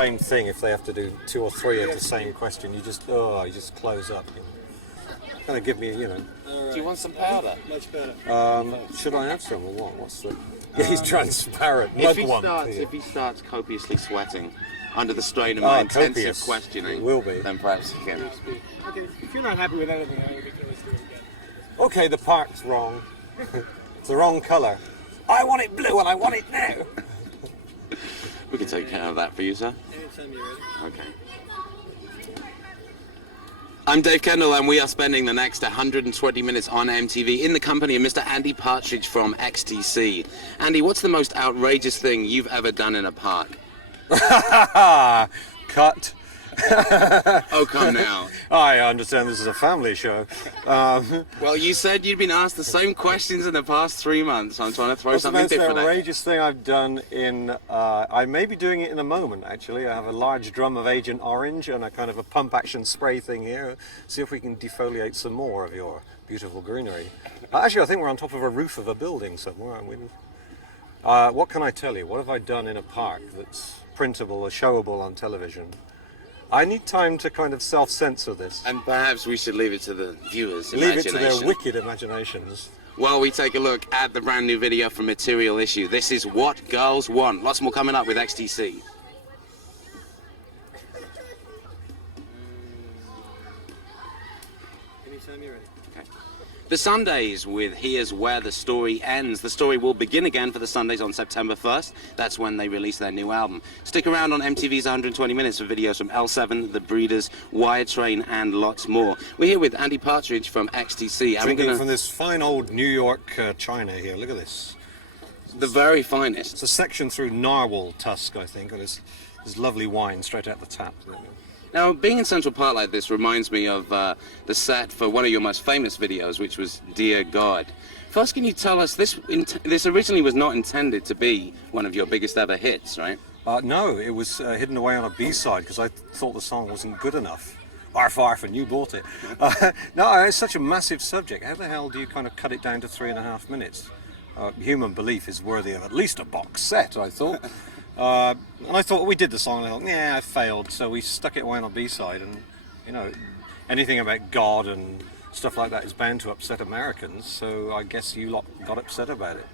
Same thing if they have to do 2 or 3 of the same question. You just close up. Kind of give me, Do you want some powder? Much better. Should I have some or what? What's the? Yeah, he's transparent. If he starts copiously sweating under the strain of my intensive copious. questioning, It will be. then perhaps you can. Okay, if you're not happy with anything, I think we can always do it again. Okay, the part's wrong. It's the wrong colour. I want it blue and I want it now. We can take care of that for you, sir. Anytime you're ready. Okay. I'm Dave Kendall, and we are spending the next 120 minutes on MTV in the company of Mr. Andy Partridge from XTC. Andy, what's the most outrageous thing you've ever done in a park? Cut. Oh, come now. I understand this is a family show. Well, you said you'd been asked the same questions in the past 3 months. I'm trying to throw something different What's the at most you. outrageous thing I've done in... I may be doing it in a moment, actually. I have a large drum of Agent Orange and a kind of a pump-action spray thing here. See if we can defoliate some more of your beautiful greenery. Actually, I think we're on top of a roof of a building somewhere, aren't we? What can I tell you? What have I done in a park that's printable or showable on television? I need time to kind of self-censor this. And perhaps we should leave it to the viewers' Leave it imagination. to their wicked imaginations. While we take a look at the brand new video from Material Issue. This is What Girls Want. Lots more coming up with XTC. Anytime you're ready. The Sundays with Here's Where the Story Ends. The story will begin again for the Sundays on September 1st. That's when they release their new album. Stick around on MTV's 120 Minutes for videos from L7, The Breeders, Wire Train, and lots more. We're here with Andy Partridge from XTC. Drinking from this fine old New York china here. Look at this. The very finest. It's a section through narwhal tusk, I think, and it's lovely wine straight out the tap. Now, being in Central Park like this reminds me of the set for one of your most famous videos, which was Dear God. First, can you tell us, this originally was not intended to be one of your biggest ever hits, right? No, it was hidden away on a B-side because I thought the song wasn't good enough. Arf, arf, and you bought it. No, it's such a massive subject. How the hell do you kind of cut it down to 3.5 minutes? Human Belief is worthy of at least a box set, I thought. And I thought, well, we did the song, and I thought, yeah, I failed, so we stuck it away on a B-side, and, anything about God and stuff like that is bound to upset Americans, so I guess you lot got upset about it.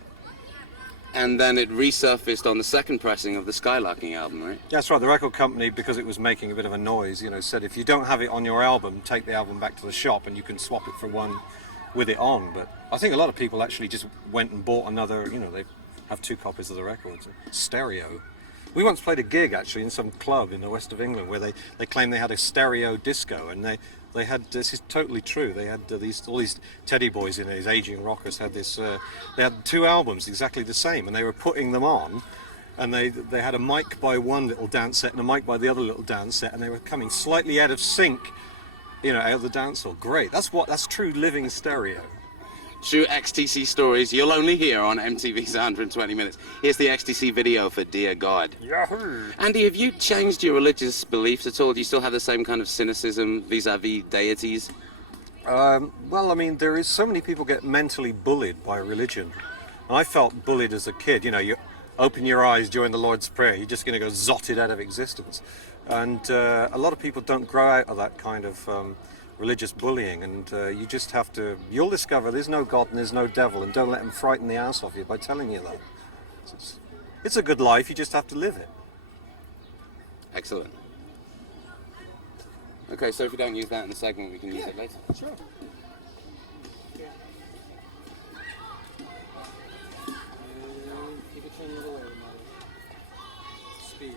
And then it resurfaced on the second pressing of the Skylarking album, right? That's right, the record company, because it was making a bit of a noise, said if you don't have it on your album, take the album back to the shop and you can swap it for one with it on. But I think a lot of people actually just went and bought another, they have 2 copies of the records, stereo. We once played a gig actually in some club in the west of England where they claimed they had a stereo disco, and they had, this is totally true, they had all these teddy boys, these aging rockers had this, they had 2 albums exactly the same, and they were putting them on, and they had a mic by one little dance set and a mic by the other little dance set, and they were coming slightly out of sync, out of the dance hall. Great, that's true living stereo. True XTC stories you'll only hear on MTV's 120 Minutes. Here's the XTC video for Dear God. Yahoo! Andy, have you changed your religious beliefs at all? Do you still have the same kind of cynicism vis-a-vis deities? Well, I mean, there is so many people get mentally bullied by religion. And I felt bullied as a kid. You open your eyes during the Lord's Prayer, you're just going to go zotted out of existence. And a lot of people don't grow out of that kind of religious bullying, and you just have to, you'll discover there's no God and there's no devil, and don't let them frighten the ass off you by telling you that. It's a good life, you just have to live it. Excellent. Okay, so if we don't use that in the segment, we can use it later. Sure. Keep it turning the other way, Speed.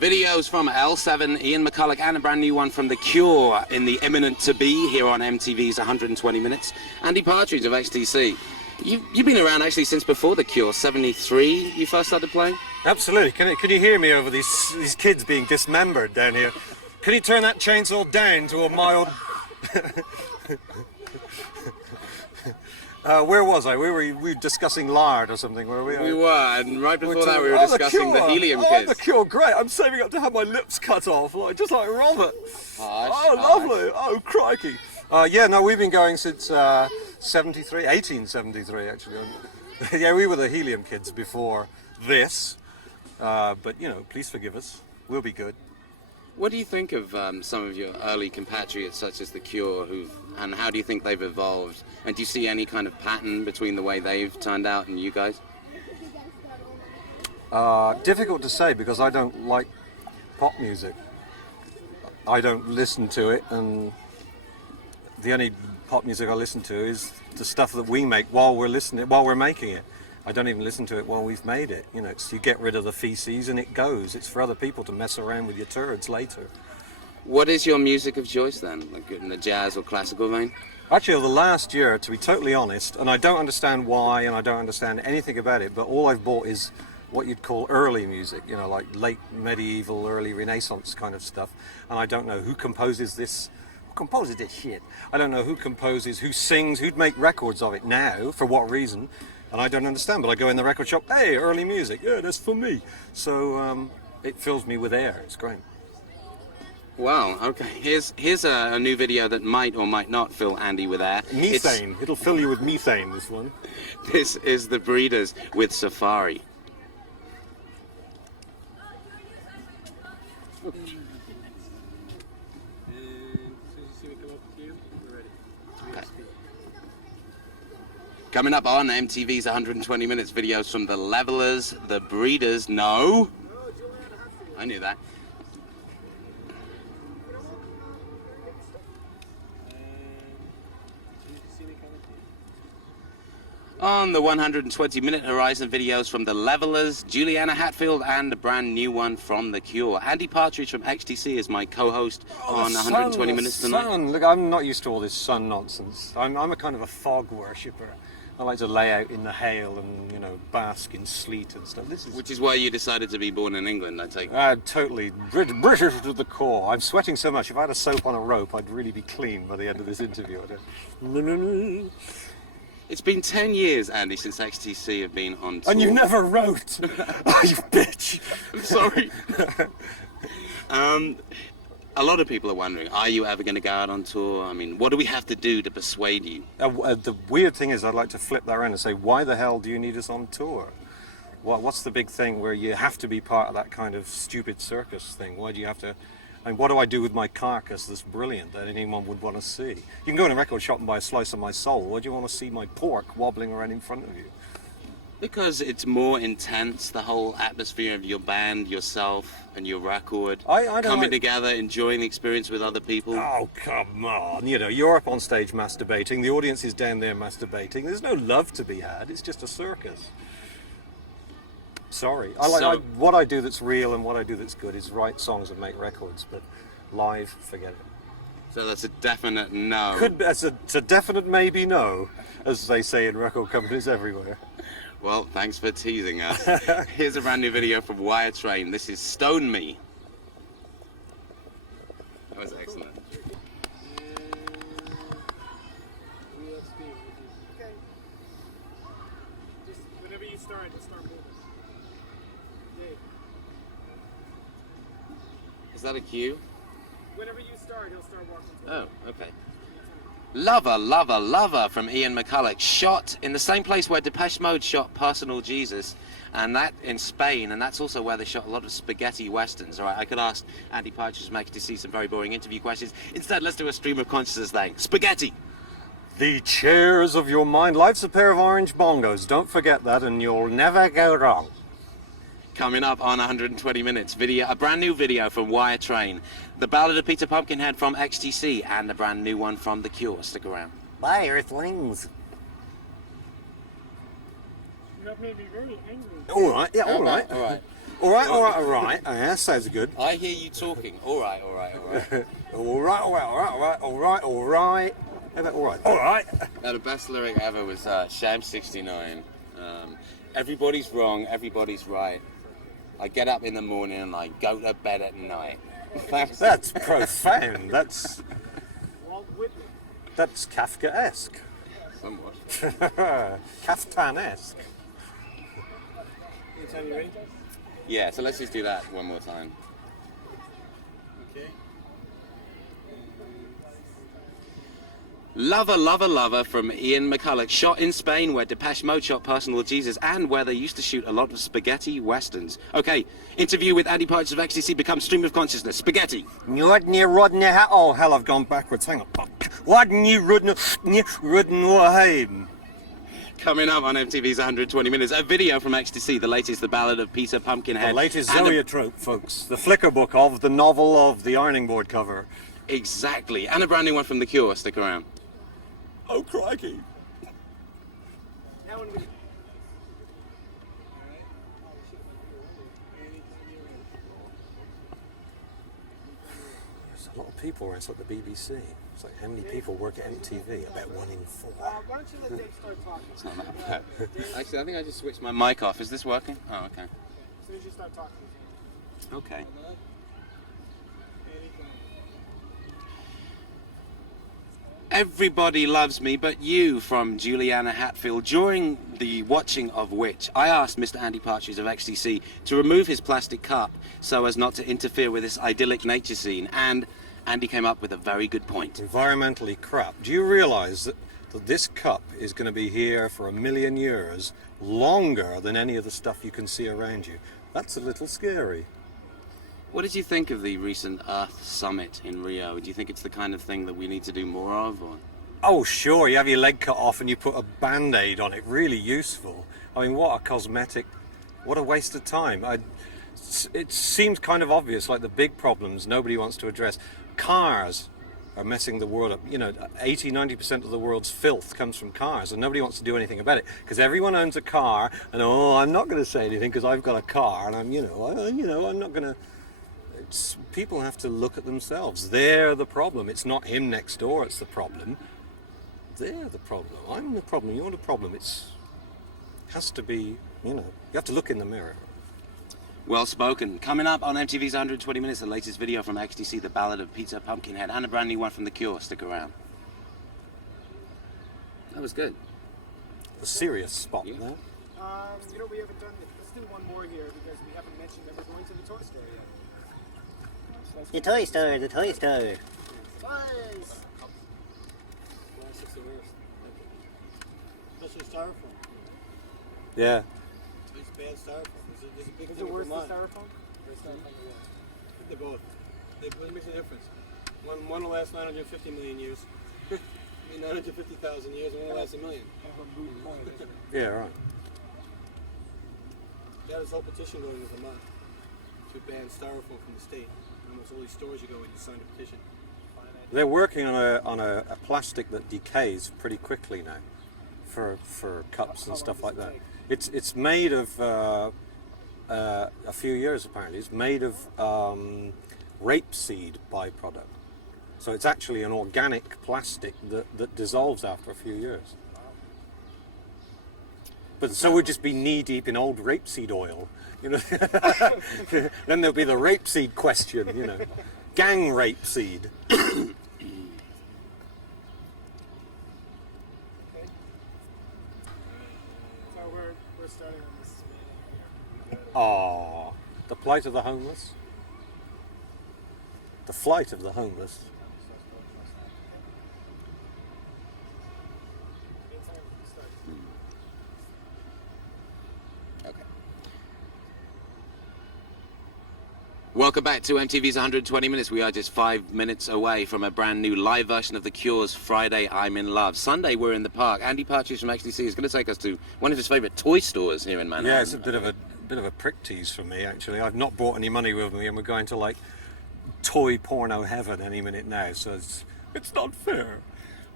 Videos from L7, Ian McCulloch, and a brand new one from The Cure in the imminent to be here on MTV's 120 Minutes. Andy Partridge of XTC. You've been around actually since before The Cure, 73 you first started playing? Absolutely. Can you hear me over these kids being dismembered down here? Can you turn that chainsaw down to a mild... where was I? We were discussing lard or something, were we? We were, and right before that we were discussing the Helium Kids. The Cure, great. I'm saving up to have my lips cut off, just like Robert. Harsh, lovely. Oh, crikey. No, we've been going since 1873 actually. Yeah, we were the Helium Kids before this. But, you know, please forgive us. We'll be good. What do you think of some of your early compatriots, such as The Cure, and how do you think they've evolved? And do you see any kind of pattern between the way they've turned out and you guys? Difficult to say because I don't like pop music. I don't listen to it, and the only pop music I listen to is the stuff that we make while we're making it. I don't even listen to it while we've made it. You know, you get rid of the feces and it goes. It's for other people to mess around with your turds later. What is your music of choice then, like in the jazz or classical vein? Actually, over the last year, to be totally honest, and I don't understand why, and I don't understand anything about it, but all I've bought is what you'd call early music, you know, like late medieval, early Renaissance kind of stuff. And I don't know who composes this shit. I don't know who composes, who sings, who'd make records of it now, for what reason. And I don't understand, but I go in the record shop, hey, early music, yeah, that's for me. So it fills me with air, it's great. Wow, okay. Here's a new video that might or might not fill Andy with air. Methane, it'll fill you with methane, this one. This is The Breeders with Safari. Coming up on MTV's 120 Minutes, videos from The Levelers, The Breeders, no. I knew that. On the 120-minute horizon, videos from The Levelers, Juliana Hatfield, and a brand new one from The Cure. Andy Partridge from XTC is my co-host on 120 Minutes tonight. Sun. Look, I'm not used to all this sun nonsense. I'm a kind of a fog worshipper. I like to lay out in the hail and, you know, bask in sleet and stuff. Which is why you decided to be born in England, I take it. Totally. British to the core. I'm sweating so much. If I had a soap on a rope, I'd really be clean by the end of this interview. It's been 10 years, Andy, since XTC have been on tour. And you never wrote! Oh, you bitch! I'm sorry. A lot of people are wondering, are you ever going to go out on tour? I mean, what do we have to do to persuade you? The weird thing is, I'd like to flip that around and say, why the hell do you need us on tour? What's the big thing where you have to be part of that kind of stupid circus thing? Why do you have to... And what do I do with my carcass that's brilliant that anyone would want to see? You can go in a record shop and buy a slice of my soul. Why do you want to see my pork wobbling around in front of you? Because it's more intense, the whole atmosphere of your band, yourself, and your record. I don't coming together, enjoying the experience with other people. Oh, come on. You know, you're up on stage masturbating, the audience is down there masturbating. There's no love to be had, it's just a circus. Sorry. What I do that's real and what I do that's good is write songs and make records, but live, forget it. So that's a definite no. It's a definite maybe no, as they say in record companies everywhere. Well, thanks for teasing us. Here's a brand new video from Wire Train. This is Stone Me. That was excellent. Just whenever you start, just start moving. Is that a cue? Whenever you start, he'll start walking. Oh, okay. Lover, Lover, Lover from Ian McCulloch, shot in the same place where Depeche Mode shot Personal Jesus, and that in Spain, and that's also where they shot a lot of spaghetti westerns. All right, I could ask Andy Partridge to see some very boring interview questions. Instead, let's do a stream of consciousness thing. Spaghetti! The chairs of your mind. Life's a pair of orange bongos. Don't forget that, and you'll never go wrong. Coming up on 120 Minutes, a brand new video from Wire Train, the Ballad of Peter Pumpkinhead from XTC, and a brand new one from The Cure. Stick around. Bye, Earthlings. You have made me very angry. All right, yeah, all right. All right. All right, all right, all right. Yeah, sounds good. I hear you talking. All right, all right, all right. All right, all right, all right, all right, all right, all right. How about all right? All right. Now, the best lyric ever was Sham 69. Everybody's wrong, everybody's right. I get up in the morning and I go to bed at night. That's profound. That's Walt Whitman. Kafkaesque. Somewhat. Kaftanesque. Anytime you're ready. Yeah, so let's just do that one more time. Okay. Lover, Lover, Lover from Ian McCulloch, shot in Spain where Depeche Mode shot Personal Jesus and where they used to shoot a lot of spaghetti westerns. Okay, interview with Andy Partridge of XTC becomes stream of consciousness. Spaghetti. Oh, hell, I've gone backwards. Hang on. Coming up on MTV's 120 Minutes, a video from XTC, the latest, The Ballad of Peter Pumpkinhead. The latest And zoetrope, folks. The flicker book of the novel of the ironing board cover. Exactly. And a brand new one from The Cure. Stick around. Oh, crikey. Now when we... There's a lot of people where it's like the BBC. It's like how many people work at MTV? About 1 in 4. why don't you let Dave start talking? It's not that bad. Actually, I think I just switched my mic off. Is this working? Oh, okay. As soon as you start talking. Okay. Everybody Loves Me But You from Juliana Hatfield. During the watching of which, I asked Mr. Andy Partridge of XTC to remove his plastic cup so as not to interfere with this idyllic nature scene, and Andy came up with a very good point. Environmentally crap. Do you realise that this cup is going to be here for 1 million years, longer than any of the stuff you can see around you? That's a little scary. What did you think of the recent Earth Summit in Rio? Do you think it's the kind of thing that we need to do more of? Or? Oh, sure, you have your leg cut off and you put a Band-Aid on it. Really useful. I mean, what a cosmetic, what a waste of time. It seems kind of obvious, like the big problems nobody wants to address. Cars are messing the world up. You know, 80-90% of the world's filth comes from cars, and nobody wants to do anything about it because everyone owns a car. And I'm not going to say anything because I've got a car, and I'm not going to. People have to look at themselves. They're the problem. It's not him next door. It's the problem. They're the problem. I'm the problem. You're the problem. It has to be. You have to look in the mirror. Well spoken. Coming up on MTV's 120 Minutes, the latest video from XTC, The Ballad of Peter Pumpkinhead, and a brand new one from The Cure. Stick around. That was good. A serious spot Yeah. there. We haven't done it. Let's do one more here because we haven't mentioned that we're going to the toy store yet. The toy store, the toy store. Toys! Plastic's the worst. Especially styrofoam. Yeah. It's bad styrofoam. There's a big Is thing it in worse than Vermont. styrofoam? They're both. What makes a difference? One will last 950 million years. 950,000 years, and one will last 1 million. Yeah, right. They had this whole petition going in Vermont to ban styrofoam from the state. Almost all these stores you go in, you sign a petition. They're working on a plastic that decays pretty quickly now, for cups and stuff like that. It's made of a few years apparently. It's made of rapeseed byproduct, so it's actually an organic plastic that dissolves after a few years. But so we'd just be knee deep in old rapeseed oil, Then there'll be the rapeseed question, gang rapeseed. So we're starting on this meeting here. Aww, the plight of the homeless. The flight of the homeless. Meantime, start. Okay. Welcome back to MTV's 120 Minutes. We are just 5 minutes away from a brand new live version of The Cure's Friday, I'm in Love. Sunday, we're in the park. Andy Partridge from XTC is going to take us to one of his favourite toy stores here in Manhattan. Yeah, it's a bit of a prick tease for me actually. I've not brought any money with me, and we're going to like toy porno heaven any minute now. So it's not fair.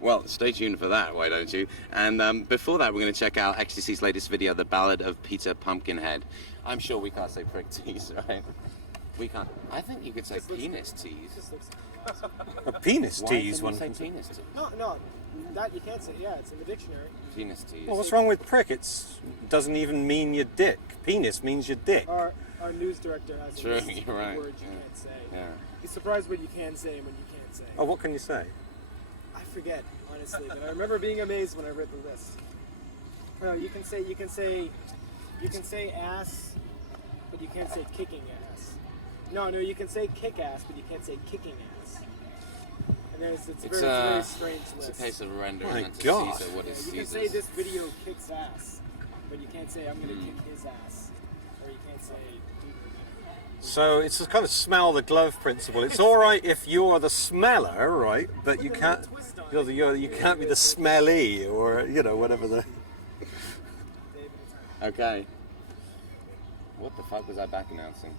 Well, stay tuned for that, why don't you? And before that, we're going to check out XTC's latest video, The Ballad of Peter Pumpkinhead. I'm sure we can't say prick tease, right? We can't. I think you could say penis tease. Just looks... A penis Why tease couldn't one. you say penis tease? No, that you can't say. Yeah, it's in the dictionary. Penis tease. Well, what's wrong with prick? It doesn't even mean your dick. Penis means your dick. Our news director has True, a list of you're right. words you Yeah. can't say. Yeah. He's surprised what you can say and what you can't say. Oh, what can you say? I forget, honestly, but I remember being amazed when I read the list. No, you can say ass, but you can't say kicking ass. No, you can say kick ass, but you can't say kicking ass. And there's, it's It's a very strange It's list. a case of rendering My unto God. Caesar what Yeah, is you can say Caesar's. this video kicks ass, but you can't say I'm gonna kick his ass, or you can't say. So it's a kind of smell the glove principle. It's all right if you're the smeller, right? But you can't. You can't be the smelly, or whatever the. Okay. What the fuck was I back announcing?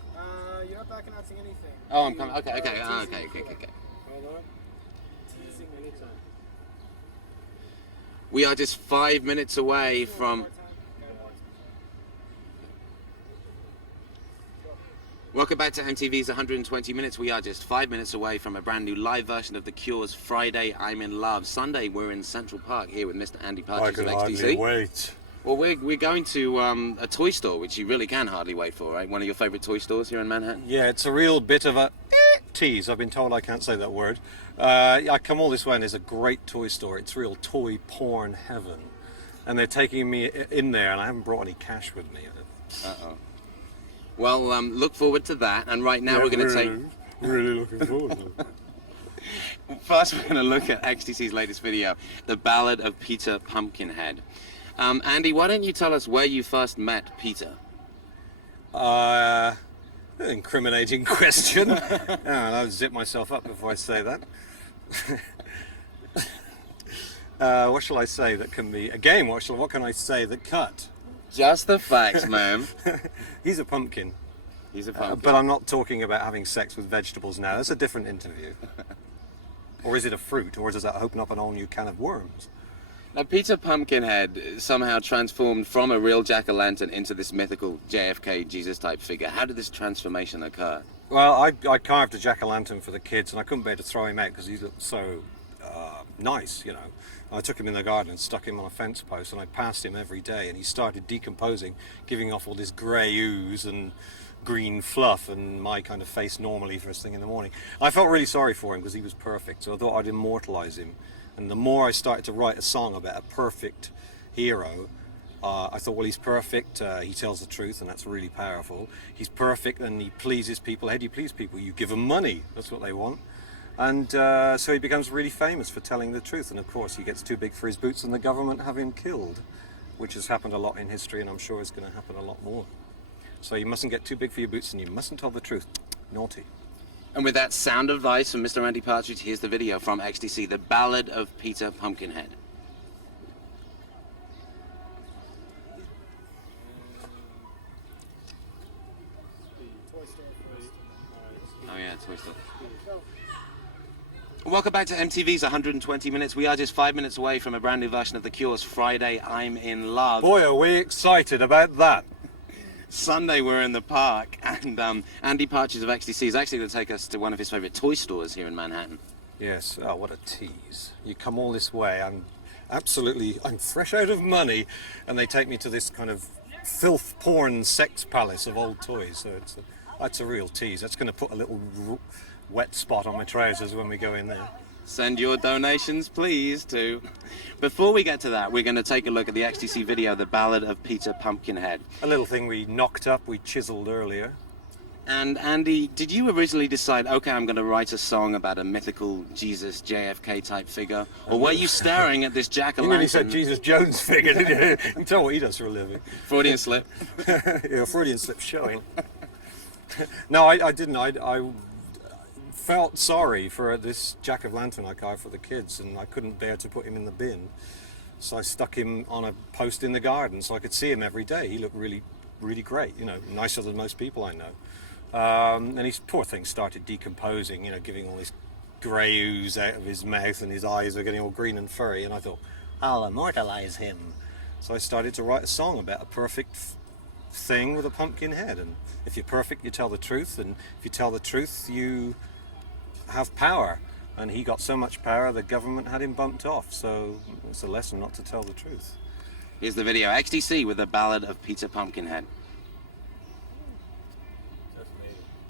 You're not back announcing anything. Oh, I'm coming. Okay. Teasing Okay. Hold on. Teasing anytime. We are just 5 minutes away from. Welcome back to MTV's 120 Minutes. We are just 5 minutes away from a brand new live version of The Cure's Friday, I'm in Love. Sunday, we're in Central Park here with Mr. Andy Partridge of XTC. Wait. Well, we're going to a toy store, which you really can hardly wait for, right? One of your favorite toy stores here in Manhattan? Yeah, it's a real bit of a tease. I've been told I can't say that word. I come all this way and there's a great toy store. It's real toy porn heaven. And they're taking me in there and I haven't brought any cash with me. Uh-oh. Well, look forward to that. And right now we're going to take... Really looking forward to it. First, we're going to look at XTC's latest video, The Ballad of Peter Pumpkinhead. Andy, why don't you tell us where you first met Peter? Incriminating question. I'll zip myself up before I say that. What shall I say that can be... Again, what can I say that cut? Just the facts, ma'am. He's a pumpkin. He's a pumpkin. But I'm not talking about having sex with vegetables now. That's a different interview. Or is it a fruit? Or does that open up an all new can of worms? Now, Peter Pumpkinhead somehow transformed from a real jack-o'-lantern into this mythical JFK Jesus-type figure. How did this transformation occur? Well, I carved a jack-o'-lantern for the kids, and I couldn't bear to throw him out because he looked so nice, I took him in the garden and stuck him on a fence post, and I passed him every day, and he started decomposing, giving off all this grey ooze and green fluff, and my kind of face normally first thing in the morning. I felt really sorry for him because he was perfect, so I thought I'd immortalise him. And the more I started to write a song about a perfect hero, I thought, well, he's perfect, he tells the truth, and that's really powerful. He's perfect, and he pleases people. How do you please people? You give them money. That's what they want. And so he becomes really famous for telling the truth. And of course, he gets too big for his boots, and the government have him killed, which has happened a lot in history, and I'm sure is going to happen a lot more. So you mustn't get too big for your boots, and you mustn't tell the truth. Naughty. And with that sound advice from Mr. Andy Partridge, here's the video from XTC, The Ballad of Peter Pumpkinhead. Oh yeah, Toy Story. Welcome back to MTV's 120 Minutes. We are just 5 minutes away from a brand new version of The Cure's Friday, I'm in Love. boy, are we excited about that. Sunday we're in the park, and Andy Partridge of XTC is actually going to take us to one of his favourite toy stores here in Manhattan. Yes, oh, what a tease. You come all this way, I'm fresh out of money, and they take me to this kind of filth porn sex palace of old toys, so that's a real tease. That's going to put a little wet spot on my trousers when we go in there. Send your donations, please, to... Before we get to that, we're going to take a look at the XTC video, The Ballad of Peter Pumpkinhead. A little thing we knocked up, we chiseled earlier. And Andy, did you originally decide, okay, I'm going to write a song about a mythical Jesus JFK type figure? Or were you staring at this jack-o'-lantern? You nearly said Jesus Jones figure, didn't you? You can tell what he does for a living. Freudian slip. Yeah, Freudian slip showing. No, I didn't. I felt sorry for this jack-o'-lantern I carved for the kids, and I couldn't bear to put him in the bin. So I stuck him on a post in the garden so I could see him every day. He looked really, really great, nicer than most people I know. And his poor thing started decomposing, giving all this grey ooze out of his mouth, and his eyes were getting all green and furry, and I thought, I'll immortalise him. So I started to write a song about a perfect thing with a pumpkin head, and if you're perfect, you tell the truth, and if you tell the truth, you have power. And he got so much power, the government had him bumped off, so it's a lesson not to tell the truth. Here's the video, XTC with The Ballad of Peter Pumpkinhead.